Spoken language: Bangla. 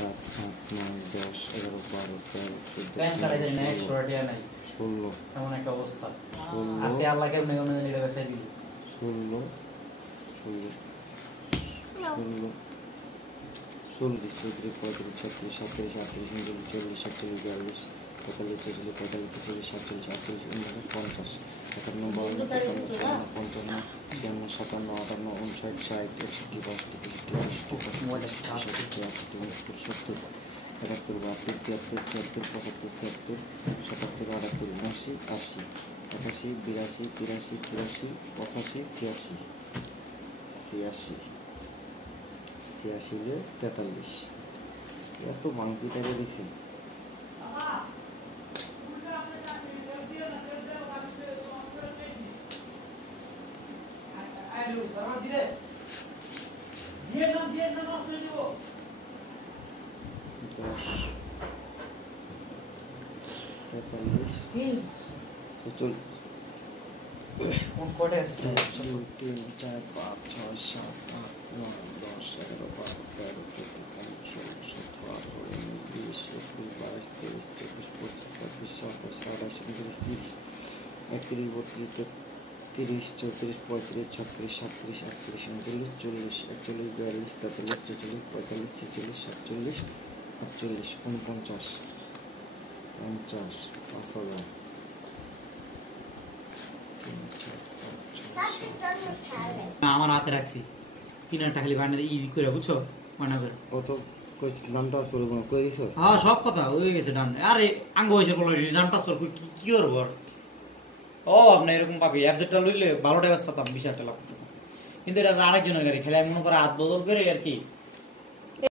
7, 8, 9, 10, 11, 12, 13, 14, প্যান ছাড়াই যায় না, 15, 100 টাকা নাই 16, এমন একটা অবস্থা 16, আজকে আল্লাহ কেমনে কেমনে নিয়ে বেসাই দিল 16, 16, 16, 40, 34, 35, 36, 37, 38, 39, 40, 41, 42, 43, 44, 45, 46, 47, 48, 49, 52, 53, 54, 55, 56, 57, 58, 59, 60, 61, 62, 63, 64, 65, 66, 67, 68, 72, 73, 74, 75, 76, 77, 78, 79, 80, 81, 82, 83, 84, 85, 86, 86, 86 43 এত বাংপিটারে দিছে দশ 43 কোন কোডে আছে 1 2 3 4 5 6 7 8 9 10 11 12 13 14 15 16 17 18 19 20 21 22 23 24 25 26 27 28 29 30 31 32 33 34 36 37 38 39 40 41 42 43 44 45 46 47 48 49 50 50 আমার হাতে রাখছি 3 টাকা খালি বানা দিয়ে ইজি করে বুঝছো বানা করে কত নামটা করব না কই দিছো হ্যাঁ সব কথা হয়ে গেছে ডান আরে আঙ্গ হইছে বল ডান পাস কর কি কি করব ও আপনি এরকম পাবি অ্যাবজেক্টটা লইলে 12 টাকা আসতাম 20 টাকা লাগতো কিন্তু এটা আরেকজনের গাড়ি খেলে মনে করে হাত বদল করে আর কি